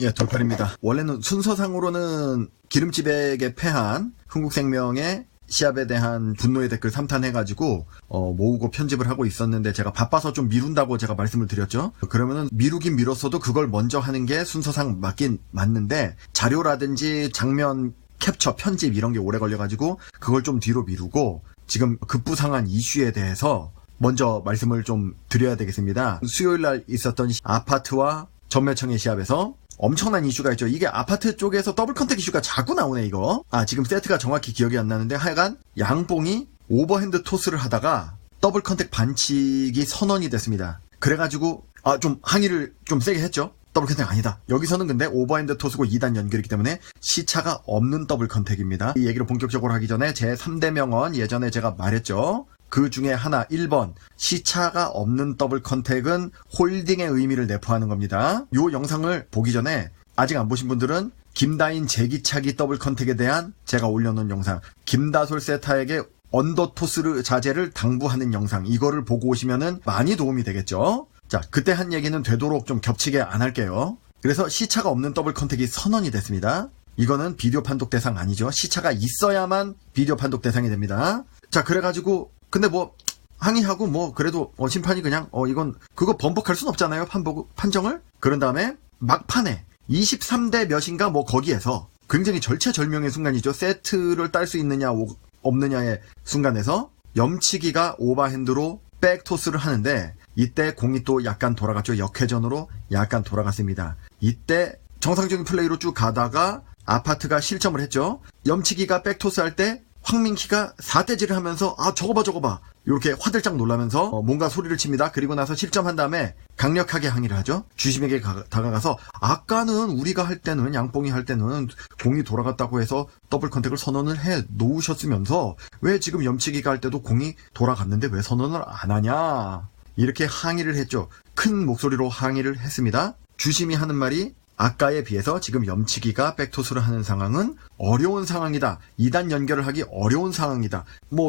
예, 돌팔입니다. 원래는 순서상으로는 기름집에게 패한 흥국생명의 시합에 대한 분노의 댓글 3탄 해가지고 모으고 편집을 하고 있었는데 제가 바빠서 좀 미룬다고 제가 말씀을 드렸죠. 그러면은 미루긴 미뤘어도 그걸 먼저 하는 게 순서상 맞긴 맞는데 자료라든지 장면 캡처, 편집 이런 게 오래 걸려가지고 그걸 좀 뒤로 미루고 지금 급부상한 이슈에 대해서 먼저 말씀을 좀 드려야 되겠습니다. 수요일날 있었던 아파트와 전매청의 시합에서 엄청난 이슈가 있죠. 이게 아파트 쪽에서 더블 컨택 이슈가 자꾸 나오네 이거. 지금 세트가 정확히 기억이 안 나는데 하여간 양봉이 오버핸드 토스를 하다가 더블 컨택 반칙이 선언이 됐습니다. 그래가지고 좀 항의를 좀 세게 했죠. 더블 컨택 아니다. 여기서는 근데 오버핸드 토스고 2단 연결이기 때문에 시차가 없는 더블 컨택입니다. 이 얘기를 본격적으로 하기 전에 제 3대 명언 예전에 제가 말했죠. 그 중에 하나 1번 시차가 없는 더블 컨택은 홀딩의 의미를 내포하는 겁니다. 이 영상을 보기 전에 아직 안 보신 분들은 김다인 제기차기 더블 컨택에 대한 제가 올려놓은 영상, 김다솔 세타에게 언더토스 자제를 당부하는 영상, 이거를 보고 오시면은 많이 도움이 되겠죠. 자, 그때 한 얘기는 되도록 좀 겹치게 안 할게요. 그래서 시차가 없는 더블 컨택이 선언이 됐습니다. 이거는 비디오 판독 대상 아니죠. 시차가 있어야만 비디오 판독 대상이 됩니다. 자, 그래가지고 근데 항의하고 그래도 심판이 그냥 이건 그거 번복할 순 없잖아요. 판정을. 그런 다음에 막판에 23대 몇인가 거기에서 굉장히 절체절명의 순간이죠. 세트를 딸 수 있느냐 없느냐의 순간에서 염치기가 오버핸드로 백토스를 하는데 이때 공이 또 약간 돌아갔죠. 역회전으로 약간 돌아갔습니다. 이때 정상적인 플레이로 쭉 가다가 아파트가 실점을 했죠. 염치기가 백토스 할 때 황민키가 4대질을 하면서 저거 봐 이렇게 화들짝 놀라면서 뭔가 소리를 칩니다. 그리고 나서 실점한 다음에 강력하게 항의를 하죠. 주심에게 다가가서 아까는 우리가 할 때는 양봉이 할 때는 공이 돌아갔다고 해서 더블 컨택을 선언을 해 놓으셨으면서 왜 지금 염치기가 할 때도 공이 돌아갔는데 왜 선언을 안 하냐 이렇게 항의를 했죠. 큰 목소리로 항의를 했습니다. 주심이 하는 말이 아까에 비해서 지금 염치기가 백토스를 하는 상황은 어려운 상황이다. 2단 연결을 하기 어려운 상황이다.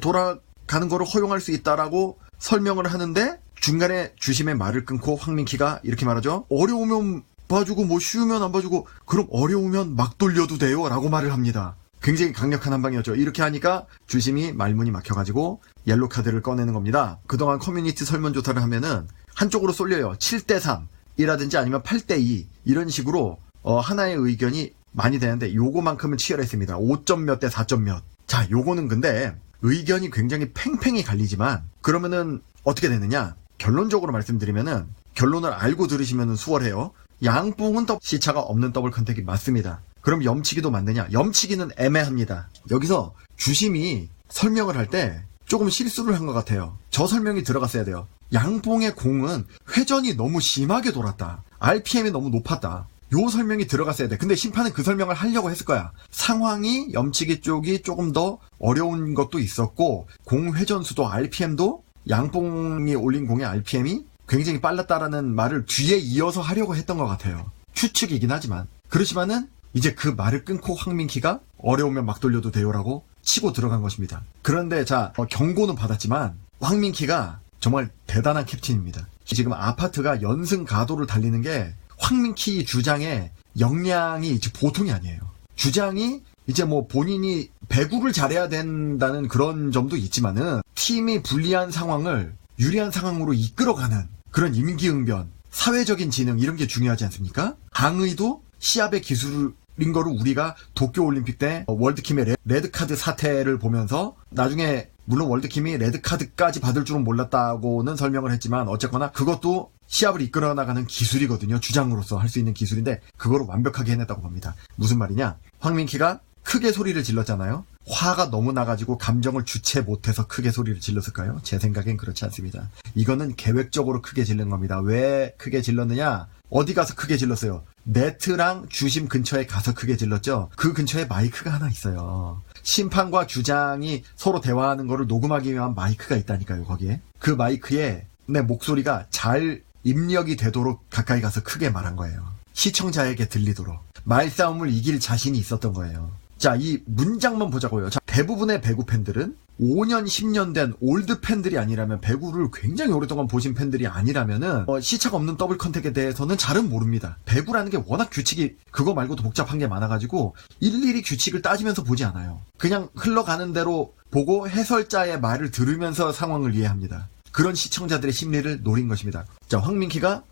돌아가는 거를 허용할 수 있다라고 설명을 하는데 중간에 주심의 말을 끊고 황민키가 이렇게 말하죠. 어려우면 봐주고 쉬우면 안 봐주고 그럼 어려우면 막 돌려도 돼요 라고 말을 합니다. 굉장히 강력한 한 방이었죠. 이렇게 하니까 주심이 말문이 막혀가지고 옐로 카드를 꺼내는 겁니다. 그동안 커뮤니티 설문조사를 하면은 한쪽으로 쏠려요. 7대3 이라든지 아니면 8대2 이런 식으로 하나의 의견이 많이 되는데 요거만큼은 치열했습니다. 5점 몇 대 4점 몇. 자, 요거는 근데 의견이 굉장히 팽팽히 갈리지만 그러면은 어떻게 되느냐? 결론적으로 말씀드리면은 결론을 알고 들으시면은 수월해요. 양봉은 시차가 없는 더블 컨택이 맞습니다. 그럼 염치기도 맞느냐? 염치기는 애매합니다. 여기서 주심이 설명을 할 때 조금 실수를 한 것 같아요. 저 설명이 들어갔어야 돼요. 양봉의 공은 회전이 너무 심하게 돌았다. RPM이 너무 높았다. 요 설명이 들어갔어야 돼. 근데 심판은 그 설명을 하려고 했을 거야. 상황이 염치기 쪽이 조금 더 어려운 것도 있었고 공 회전수도 RPM도 양봉이 올린 공의 RPM이 굉장히 빨랐다라는 말을 뒤에 이어서 하려고 했던 것 같아요. 추측이긴 하지만. 그렇지만은 이제 그 말을 끊고 황민키가 어려우면 막 돌려도 돼요라고 치고 들어간 것입니다. 그런데 경고는 받았지만 황민키가 정말 대단한 캡틴입니다. 지금 아파트가 연승 가도를 달리는 게 황민키 주장의 역량이 보통이 아니에요. 주장이 이제 본인이 배구를 잘해야 된다는 그런 점도 있지만은 팀이 불리한 상황을 유리한 상황으로 이끌어가는 그런 임기응변, 사회적인 지능 이런 게 중요하지 않습니까? 항의도 시합의 기술인 거를 우리가 도쿄올림픽 때 월드킴의 레드카드 사태를 보면서 나중에 물론 월드킴이 레드카드까지 받을 줄은 몰랐다고는 설명을 했지만 어쨌거나 그것도 시합을 이끌어 나가는 기술이거든요. 주장으로서 할 수 있는 기술인데 그거를 완벽하게 해냈다고 봅니다. 무슨 말이냐? 황민키가 크게 소리를 질렀잖아요. 화가 너무 나가지고 감정을 주체 못해서 크게 소리를 질렀을까요? 제 생각엔 그렇지 않습니다. 이거는 계획적으로 크게 질른 겁니다. 왜 크게 질렀느냐? 어디 가서 크게 질렀어요? 네트랑 주심 근처에 가서 크게 질렀죠. 그 근처에 마이크가 하나 있어요. 심판과 주장이 서로 대화하는 거를 녹음하기 위한 마이크가 있다니까요. 거기에 그 마이크에 내 목소리가 잘 입력이 되도록 가까이 가서 크게 말한 거예요. 시청자에게 들리도록 말싸움을 이길 자신이 있었던 거예요. 자, 이 문장만 보자고요. 자, 대부분의 배구 팬들은 5년, 10년 된 올드 팬들이 아니라면, 배구를 굉장히 오랫동안 보신 팬들이 아니라면은 시차가 없는 더블 컨택에 대해서는 잘은 모릅니다. 배구라는 게 워낙 규칙이 그거 말고도 복잡한 게 많아가지고 일일이 규칙을 따지면서 보지 않아요. 그냥 흘러가는 대로 보고 해설자의 말을 들으면서 상황을 이해합니다. 그런 시청자들의 심리를 노린 것입니다. 자, 황민키가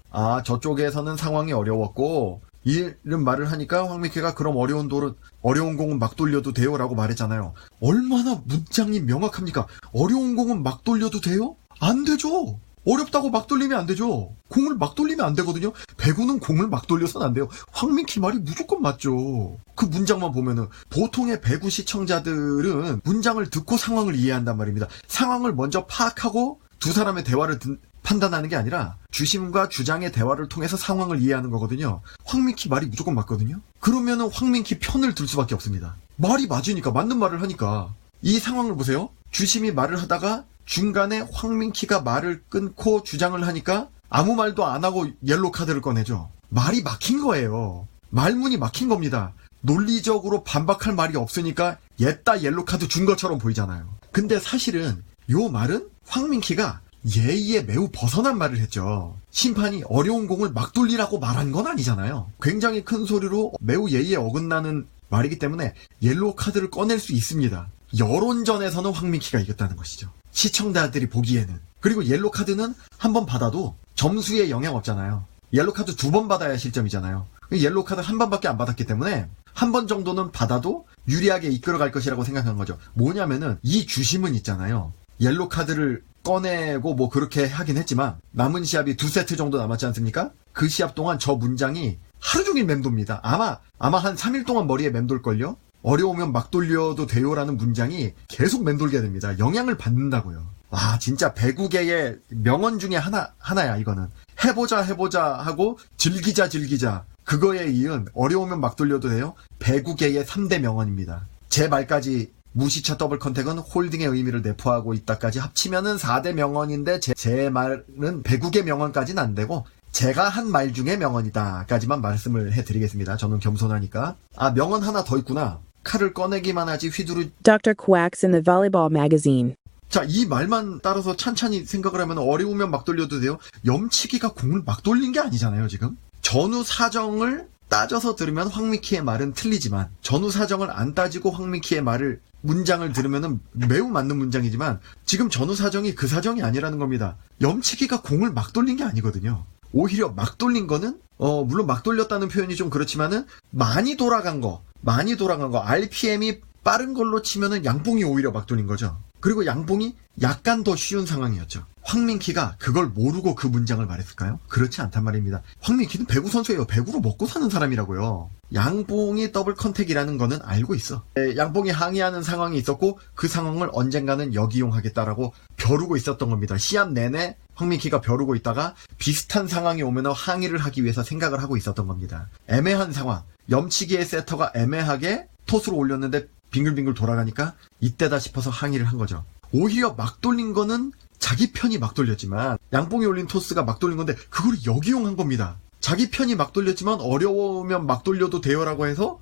저쪽에서는 상황이 어려웠고 이런 말을 하니까 황민키가 그럼 어려운 공은 막 돌려도 돼요? 라고 말했잖아요. 얼마나 문장이 명확합니까? 어려운 공은 막 돌려도 돼요? 안 되죠. 어렵다고 막 돌리면 안 되죠. 공을 막 돌리면 안 되거든요. 배구는 공을 막 돌려서는 안 돼요. 황민키 말이 무조건 맞죠. 그 문장만 보면은 보통의 배구 시청자들은 문장을 듣고 상황을 이해한단 말입니다. 상황을 먼저 파악하고 두 사람의 대화를 판단하는 게 아니라 주심과 주장의 대화를 통해서 상황을 이해하는 거거든요. 황민키 말이 무조건 맞거든요. 그러면은 황민키 편을 들 수밖에 없습니다. 말이 맞으니까, 맞는 말을 하니까. 이 상황을 보세요. 주심이 말을 하다가 중간에 황민키가 말을 끊고 주장을 하니까 아무 말도 안 하고 옐로 카드를 꺼내죠. 말이 막힌 거예요. 말문이 막힌 겁니다. 논리적으로 반박할 말이 없으니까 옛다 옐로 카드 준 것처럼 보이잖아요. 근데 사실은 요 말은 황민키가 예의에 매우 벗어난 말을 했죠. 심판이 어려운 공을 막 돌리라고 말한 건 아니잖아요. 굉장히 큰 소리로 매우 예의에 어긋나는 말이기 때문에 옐로우 카드를 꺼낼 수 있습니다. 여론전에서는 황민키가 이겼다는 것이죠. 시청자들이 보기에는. 그리고 옐로우 카드는 한 번 받아도 점수에 영향 없잖아요. 옐로우 카드 2번 받아야 실점이잖아요. 옐로우 카드 한 번밖에 안 받았기 때문에 한 번 정도는 받아도 유리하게 이끌어갈 것이라고 생각한 거죠. 뭐냐면은 이 주심은 있잖아요. 옐로우 카드를 꺼내고 뭐 그렇게 하긴 했지만 남은 시합이 2세트 정도 남았지 않습니까? 그 시합 동안 저 문장이 하루 종일 맴돕니다. 아마 한 3일 동안 머리에 맴돌걸요? 어려우면 막 돌려도 돼요라는 문장이 계속 맴돌게 됩니다. 영향을 받는다고요. 와, 진짜 배구계의 명언 중에 하나야, 이거는. 해보자 하고 즐기자 그거에 이은 어려우면 막 돌려도 돼요? 배구계의 3대 명언입니다. 제 말까지 무시차 더블 컨택은 홀딩의 의미를 내포하고 있다까지 합치면은 4대 명언인데 제 말은 배구계 명언까지는 안 되고 제가 한 말 중에 명언이다까지만 말씀을 해드리겠습니다. 저는 겸손하니까. 명언 하나 더 있구나. 칼을 꺼내기만 하지 Dr. Quacks in the Volleyball Magazine. 자, 이 말만 따라서 찬찬히 생각을 하면 어려우면 막 돌려도 돼요? 염치기가 공을 막 돌린 게 아니잖아요, 지금. 전후 사정을 따져서 들으면 황민키의 말은 틀리지만 전후 사정을 안 따지고 황민키의 문장을 들으면 매우 맞는 문장이지만 지금 전후 사정이 그 사정이 아니라는 겁니다. 염치기가 공을 막 돌린 게 아니거든요. 오히려 막 돌린 거는 물론 막 돌렸다는 표현이 좀 그렇지만은 많이 돌아간 거 RPM이 빠른 걸로 치면은 양봉이 오히려 막 돌린 거죠. 그리고 양봉이 약간 더 쉬운 상황이었죠. 황민키가 그걸 모르고 그 문장을 말했을까요? 그렇지 않단 말입니다. 황민키는 배구 선수예요. 배구로 먹고 사는 사람이라고요. 양봉이 더블 컨택이라는 거는 알고 있어. 양봉이 항의하는 상황이 있었고 그 상황을 언젠가는 역이용하겠다라고 벼르고 있었던 겁니다. 시합 내내 황민키가 벼르고 있다가 비슷한 상황이 오면 항의를 하기 위해서 생각을 하고 있었던 겁니다. 애매한 상황. 염치기의 세터가 애매하게 토스로 올렸는데 빙글빙글 돌아가니까 이때다 싶어서 항의를 한 거죠. 오히려 막 돌린 거는 자기 편이 막 돌렸지만 양봉이 올린 토스가 막 돌린 건데 그걸 역이용한 겁니다. 자기 편이 막 돌렸지만 어려우면 막 돌려도 돼요라고 해서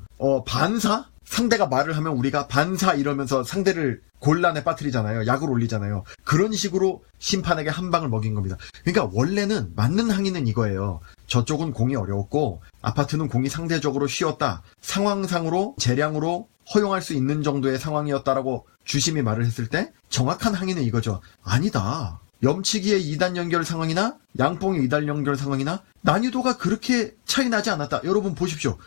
반사? 상대가 말을 하면 우리가 반사 이러면서 상대를 곤란에 빠뜨리잖아요. 약을 올리잖아요. 그런 식으로 심판에게 한 방을 먹인 겁니다. 그러니까 원래는 맞는 항의는 이거예요. 저쪽은 공이 어려웠고 아파트는 공이 상대적으로 쉬웠다. 상황상으로 재량으로 허용할 수 있는 정도의 상황이었다라고 주심이 말을 했을 때 정확한 항의는 이거죠. 아니다. 염치기의 2단 연결 상황이나 양봉의 2단 연결 상황이나 난이도가 그렇게 차이 나지 않았다. 여러분 보십시오.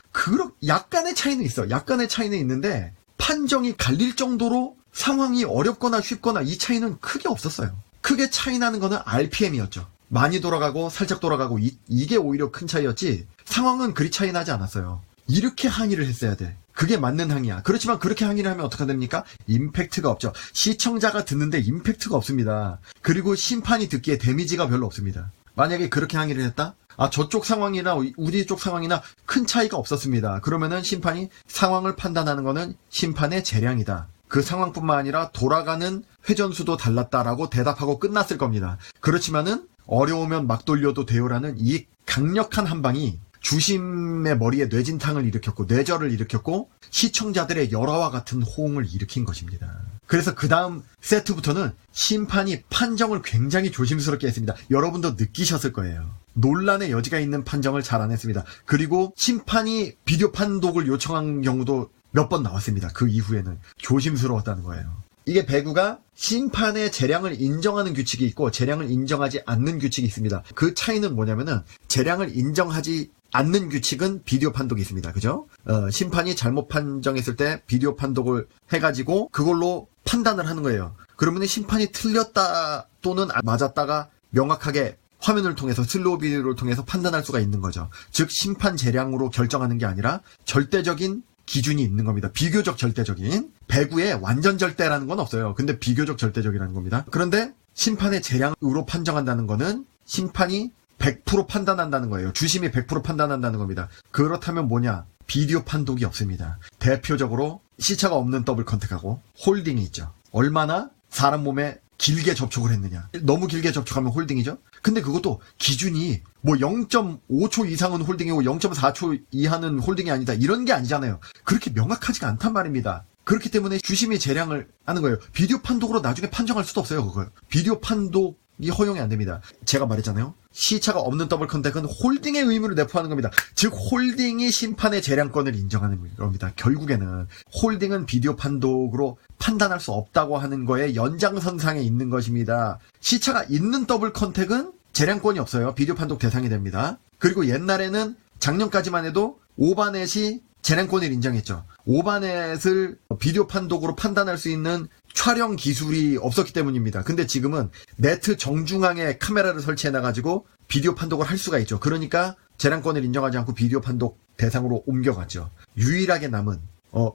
약간의 차이는 있어. 약간의 차이는 있는데 판정이 갈릴 정도로 상황이 어렵거나 쉽거나 이 차이는 크게 없었어요. 크게 차이 나는 거는 RPM이었죠. 많이 돌아가고 살짝 돌아가고 이게 오히려 큰 차이였지 상황은 그리 차이 나지 않았어요. 이렇게 항의를 했어야 돼. 그게 맞는 항의야. 그렇지만 그렇게 항의를 하면 어떻게 됩니까? 임팩트가 없죠. 시청자가 듣는데 임팩트가 없습니다. 그리고 심판이 듣기에 데미지가 별로 없습니다. 만약에 그렇게 항의를 했다? 저쪽 상황이나 우리 쪽 상황이나 큰 차이가 없었습니다. 그러면은 심판이 상황을 판단하는 거는 심판의 재량이다. 그 상황뿐만 아니라 돌아가는 회전수도 달랐다라고 대답하고 끝났을 겁니다. 그렇지만은 어려우면 막 돌려도 돼요라는 이 강력한 한 방이 주심의 머리에 뇌진탕을 일으켰고 뇌절을 일으켰고 시청자들의 열화와 같은 호응을 일으킨 것입니다. 그래서 그 다음 세트부터는 심판이 판정을 굉장히 조심스럽게 했습니다. 여러분도 느끼셨을 거예요. 논란의 여지가 있는 판정을 잘 안 했습니다. 그리고 심판이 비디오 판독을 요청한 경우도 몇 번 나왔습니다. 그 이후에는 조심스러웠다는 거예요. 이게 배구가 심판의 재량을 인정하는 규칙이 있고 재량을 인정하지 않는 규칙이 있습니다. 그 차이는 뭐냐면은 재량을 인정하지 않는 규칙은 비디오 판독이 있습니다. 그죠? 심판이 잘못 판정했을 때 비디오 판독을 해가지고 그걸로 판단을 하는 거예요. 그러면 심판이 틀렸다 또는 맞았다가 명확하게 화면을 통해서 슬로우 비디오를 통해서 판단할 수가 있는 거죠. 즉 심판 재량으로 결정하는 게 아니라 절대적인 기준이 있는 겁니다. 비교적 절대적인. 배구에 완전 절대라는 건 없어요. 근데 비교적 절대적이라는 겁니다. 그런데 심판의 재량으로 판정한다는 거는 심판이 100% 판단한다는 거예요. 주심이 100% 판단한다는 겁니다. 그렇다면 뭐냐? 비디오 판독이 없습니다. 대표적으로 시차가 없는 더블 컨택하고 홀딩이 있죠. 얼마나 사람 몸에 길게 접촉을 했느냐. 너무 길게 접촉하면 홀딩이죠. 근데 그것도 기준이 뭐 0.5초 이상은 홀딩이고 0.4초 이하는 홀딩이 아니다. 이런 게 아니잖아요. 그렇게 명확하지가 않단 말입니다. 그렇기 때문에 주심이 재량을 하는 거예요. 비디오 판독으로 나중에 판정할 수도 없어요. 그걸. 비디오 판독이 허용이 안 됩니다. 제가 말했잖아요. 시차가 없는 더블 컨택은 홀딩의 의무를 내포하는 겁니다. 즉 홀딩이 심판의 재량권을 인정하는 겁니다. 결국에는 홀딩은 비디오 판독으로 판단할 수 없다고 하는 거에 연장선상에 있는 것입니다. 시차가 있는 더블 컨택은 재량권이 없어요. 비디오 판독 대상이 됩니다. 그리고 옛날에는 작년까지만 해도 오바넷이 재량권을 인정했죠. 오바넷을 비디오 판독으로 판단할 수 있는 촬영 기술이 없었기 때문입니다. 근데 지금은 네트 정중앙에 카메라를 설치해놔가지고 비디오 판독을 할 수가 있죠. 그러니까 재량권을 인정하지 않고 비디오 판독 대상으로 옮겨갔죠. 유일하게 남은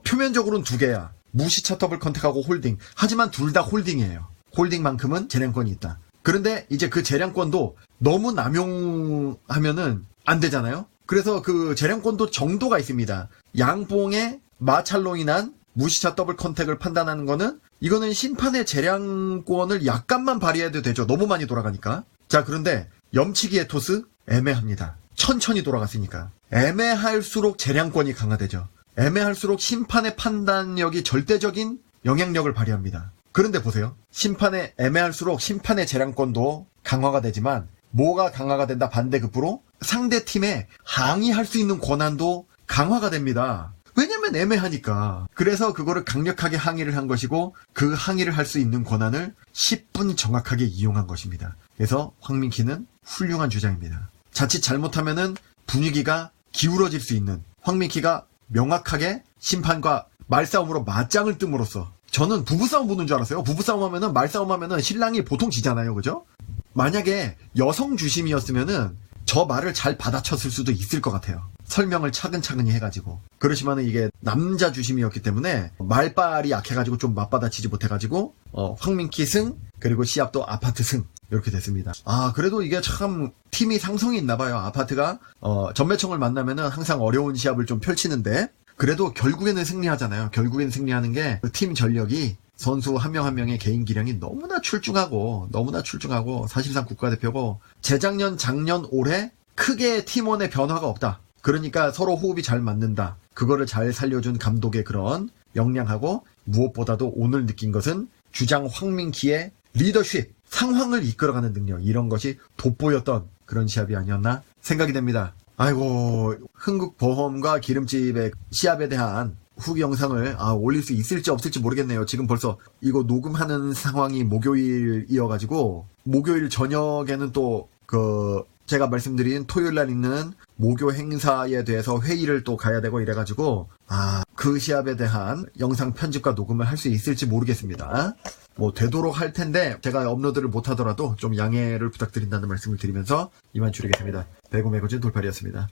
표면적으로는 두 개야. 무시차 더블 컨택하고 홀딩. 하지만 둘 다 홀딩이에요. 홀딩만큼은 재량권이 있다. 그런데 이제 그 재량권도 너무 남용하면은 안 되잖아요. 그래서 그 재량권도 정도가 있습니다. 양봉의 마찰로 인한 무시차 더블 컨택을 판단하는 거는 이거는 심판의 재량권을 약간만 발휘해도 되죠. 너무 많이 돌아가니까. 자, 그런데 염치기의 토스 애매합니다. 천천히 돌아갔으니까. 애매할수록 재량권이 강화되죠. 애매할수록 심판의 판단력이 절대적인 영향력을 발휘합니다. 그런데 보세요. 심판의 애매할수록 심판의 재량권도 강화가 되지만 뭐가 강화가 된다? 반대급부로 상대 팀에 항의할 수 있는 권한도 강화가 됩니다. 왜냐면 애매하니까. 그래서 그거를 강력하게 항의를 한 것이고 그 항의를 할 수 있는 권한을 10분 정확하게 이용한 것입니다. 그래서 황민키는 훌륭한 주장입니다. 자칫 잘못하면은 분위기가 기울어질 수 있는 황민키가 명확하게 심판과 말싸움으로 맞짱을 뜸으로써 저는 부부싸움 보는 줄 알았어요. 부부싸움 하면은 말싸움 하면은 신랑이 보통 지잖아요. 그죠? 만약에 여성 주심이었으면은 저 말을 잘 받아쳤을 수도 있을 것 같아요. 설명을 차근차근히 해가지고. 그렇지만은 이게 남자 주심이었기 때문에 말빨이 약해가지고 좀 맞받아치지 못해가지고 황민키 승 그리고 시합도 아파트 승 이렇게 됐습니다. 아 그래도 이게 참 팀이 상성이 있나봐요. 아파트가 전매청을 만나면은 항상 어려운 시합을 좀 펼치는데 그래도 결국에는 승리하잖아요. 결국에는 승리하는 게 팀 전력이 선수 한 명 한 명의 개인 기량이 너무나 출중하고 사실상 국가대표고 재작년, 작년, 올해 크게 팀원의 변화가 없다. 그러니까 서로 호흡이 잘 맞는다. 그거를 잘 살려준 감독의 그런 역량하고 무엇보다도 오늘 느낀 것은 주장 황민키의 리더십, 상황을 이끌어가는 능력 이런 것이 돋보였던 그런 시합이 아니었나 생각이 됩니다. 아이고 흥국보험과 기름집의 시합에 대한 후기 영상을 올릴 수 있을지 없을지 모르겠네요. 지금 벌써 이거 녹음하는 상황이 목요일이어가지고 목요일 저녁에는 또 제가 말씀드린 토요일 날 있는 모교 행사에 대해서 회의를 또 가야 되고 이래가지고 그 시합에 대한 영상 편집과 녹음을 할 수 있을지 모르겠습니다. 뭐 되도록 할 텐데 제가 업로드를 못하더라도 좀 양해를 부탁드린다는 말씀을 드리면서 이만 줄이겠습니다. 배구 매거진 돌팔이었습니다.